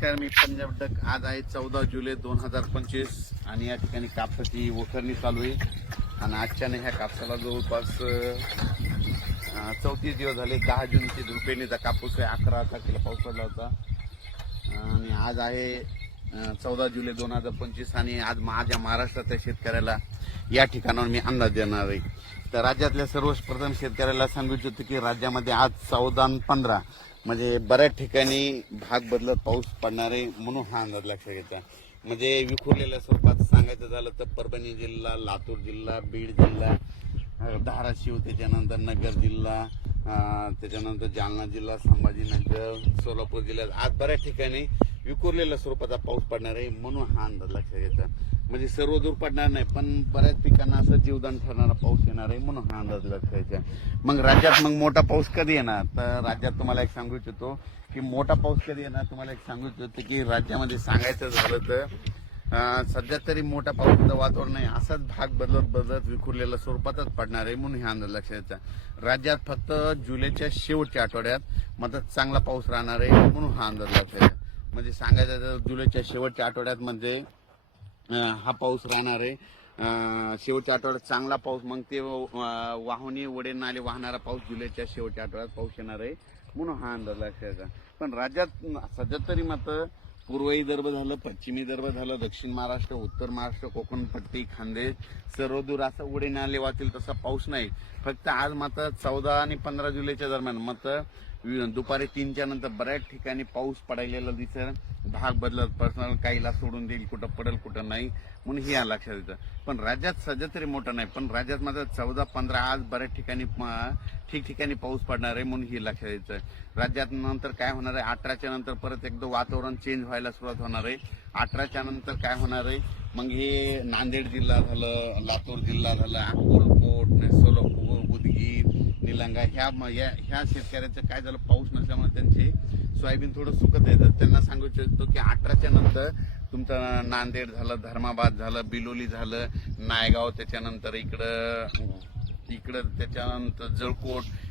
नमस्कार मी पंजाब डक. आज आहे चौदा जुलै दोन हजार पंचवीस आणि या ठिकाणी कापसाची वखरणी चालू आहे. आणि आजच्याने ह्या कापसाला जवळपास चौतीस दिवस झाले दहा जूनची धुपेणीचा कापूस आहे अकरा तारखेला पाऊस पडला होता. आणि आज आहे चौदा जुलै दोन हजार पंचवीस आणि आज माझ्या महाराष्ट्रातल्या शेतकऱ्याला या ठिकाणावर मी अंदाज देणार आहे. तर राज्यातल्या सर्वप्रथम शेतकऱ्याला सांगू इच्छितो की राज्यामध्ये आज चौदा पंधरा म्हणजे बऱ्याच ठिकाणी भाग बदलत पाऊस पडणार आहे म्हणून हा अंदाज लक्षात घ्यायचा म्हणजे विखुरलेल्या स्वरूपात सांगायचं झालं तर परभणी जिल्हा लातूर जिल्हा बीड जिल्हा धाराशिव त्याच्यानंतर नगर जिल्हा त्याच्यानंतर जालना जिल्हा संभाजीनगर सोलापूर जिल्ह्यात. आज बऱ्याच ठिकाणी विखुरलेल्या स्वरूपाचा पाऊस पडणार आहे म्हणून हा अंदाज लक्षात घ्यायचा म्हणजे सर्व दूर पडणार नाही पण बऱ्याच पिकांना असं जीवदान ठरणारा पाऊस येणार आहे म्हणून हा अंदाज लक्षात घ्यायचा मग राज्यात मग मोठा पाऊस कधी येणार? तर राज्यात तुम्हाला एक सांगू इच्छितो की मोठा पाऊस कधी येणार? तुम्हाला एक सांगू इच्छितो की राज्यामध्ये सांगायचं झालं तर सध्या तरी मोठा पावसाचं वातावरण नाही असाच भाग बदलत बदलत विखुरलेल्या स्वरूपातच पडणार आहे म्हणून हे अंदाज लक्षात यायचा राज्यात फक्त जुलैच्या शेवटच्या आठवड्यात मात्र चांगला पाऊस राहणार आहे म्हणून हा अंदाज लक्षात घ्यायचा म्हणजे सांगायचं तर जुलैच्या शेवटच्या आठवड्यात म्हणजे हा पाऊस राहणार आहे. शेवटच्या आठवड्यात चांगला पाऊस मग ते वाहुनी वडे नाले वाहणारा पाऊस जुलैच्या शेवटच्या आठवड्यात पाऊस येणार आहे म्हणून हा अंदाज लक्षात पण राज्यात सध्या तरी मात्र पूर्व विदर्भ झालं पश्चिमी विदर्भ झालं दक्षिण महाराष्ट्र उत्तर महाराष्ट्र कोकण पट्टी खानदेश सर्व दूर असं उडे नाले वाचेल तसा पाऊस नाही. फक्त आज मात्र चौदा आणि पंधरा जुलैच्या दरम्यान मात्र दुपारी तीनच्या नंतर बऱ्याच ठिकाणी पाऊस पडायलेला दिसेल. भाग बदलत पर्सनल काहीला सोडून देईल कुठं पडेल कुठं नाही. म्हणून हे या लक्षात येतं. पण राज्यात सध्या तरी मोठं नाही. पण राज्यात मात्र चौदा पंधरा आज बऱ्याच ठिकाणी ठिकठिकाणी पाऊस पडणार आहे म्हणून हे लक्षात येतं. राज्यात नंतर काय होणार आहे? अठराच्या नंतर परत एकदा वातावरण चेंज व्हायला सुरुवात होणार आहे. अठराच्या नंतर काय होणार आहे? मग हे नांदेड जिल्हा झालं लातूर जिल्हा झाला अकोलकोट सोलापूर निलंगा ह्या या- ह्या शेतकऱ्याचं काय झालं? पाऊस नसल्यामुळे त्यांचे सोयाबीन थोडं सुकत येतं त्यांना सांगू इच्छितो की अठराच्या नंतर तुमचं नांदेड झालं धर्माबाद झालं बिलोली झालं नायगाव त्याच्यानंतर इकडं इकडं त्याच्यानंतर जळकोट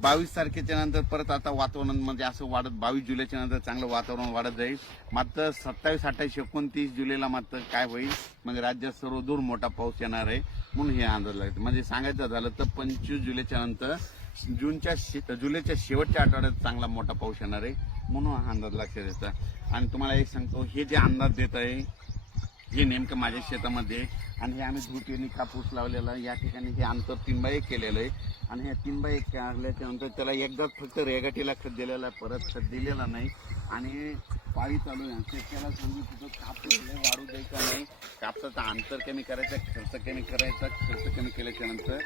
बावीस तारखेच्या नंतर परत आता वातावरण म्हणजे असं वाढत बावीस जुलैच्या नंतर चांगलं वातावरण वाढत जाईल. मात्र सत्तावीस अठ्ठावीस एकोणतीस जुलैला मात्र काय होईल? म्हणजे राज्यात सर्व दूर मोठा पाऊस येणार आहे म्हणून हे अंदाज लागतं म्हणजे सांगायचं झालं तर पंचवीस जुलैच्या नंतर जूनच्या शे- जुलैच्या शेवटच्या आठवड्यात चांगला मोठा पाऊस येणार आहे म्हणून हा अंदाज लक्षात येतं. आणि तुम्हाला एक सांगतो हे जे अंदाज देत आहे हे नेमकं माझ्या शेतामध्ये आणि हे आम्ही धुटीने कापूस लावलेला आहे. या ठिकाणी हे अंतर तीन बाय एक केलेलं आहे. आणि हे तीन बाय एक केल्याच्यानंतर त्याला एकदाच फक्त रेगाटीला खत दिलेला आहे. परत खत दिलेला नाही. आणि पाळी चालू आहे. शेतकऱ्याला समजू तिथं कापूस वाढू द्यायचा नाही कापसाचं अंतर कमी करायचं खर्च कमी करायचा खर्च कमी केल्याच्यानंतर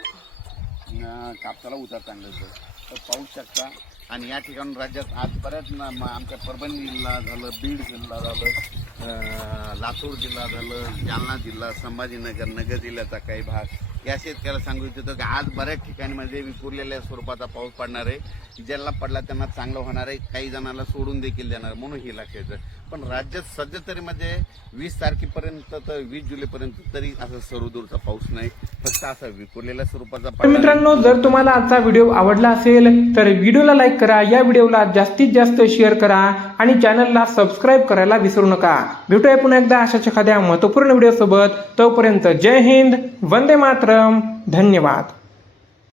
कापसाला उतार चांगलं येतो. तर पाहू शकता. आणि या ठिकाणी राज्यात आज बऱ्याच आमच्या परभणी जिल्हा झालं बीड जिल्हा झालं लातूर जिल्हा झालं जालना जिल्हा संभाजीनगर नगर जिल्ह्याचा काही भाग. या शेतकऱ्याला सांगू इच्छितो की आज बऱ्याच ठिकाणी म्हणजे विखुरलेल्या स्वरूपाचा पाऊस पडणार आहे. ज्याला पडला त्यांना चांगलं होणार आहे. काही जणांना सोडून देखील देणार म्हणून हे लक्षात पण राज्यात सध्या तरी म्हणजे वीस तारखेपर्यंत तर वीस जुलैपर्यंत तरी असं सर्वदूरचा पाऊस नाही. फक्त असा विखुरलेल्या स्वरूपाचा मित्रांनो जर तुम्हाला आजचा व्हिडिओ आवडला असेल तर व्हिडिओला लाईक करा या व्हिडिओला जास्तीत जास्त शेअर करा आणि चॅनलला सबस्क्राईब करायला विसरू नका. भेटूया पुन्हा एकदा अशाच एखाद्या महत्त्वपूर्ण व्हिडिओ सोबत तोपर्यंत जय हिंद वंदे मात्र धन्यवाद।